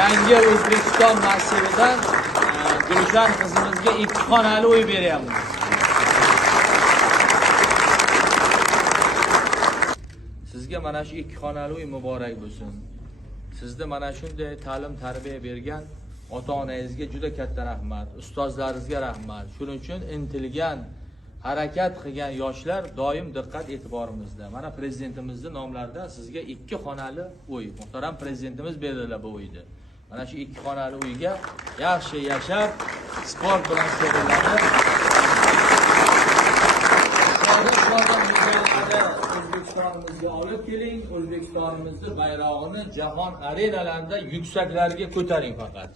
yangi O'zbekiston massividan Gulshan qizimizga 2 xonali uy beryapmiz. Sizga mana shu 2 xonali uy muborak bo'lsin. Sizni mana shunday ta'lim tarbiya bergan ota-onangizga juda katta rahmat, ustozlaringizga rahmat. Shuning uchun intilgan, harakat qilgan yoshlar doim diqqat e'tiborimizda. Mana prezidentimizning nomlarida sizga 2 xonali uy. Muhtaram prezidentimiz berdilar bu uyni. Mana shu 2 xonali uyga yaxshi yashab, sport bilan shug'ullanib, O'zbekistonimizga olib keling, O'zbekistonimizning bayrog'ini jahon arenalarida yuksaklarga ko'taring faqat.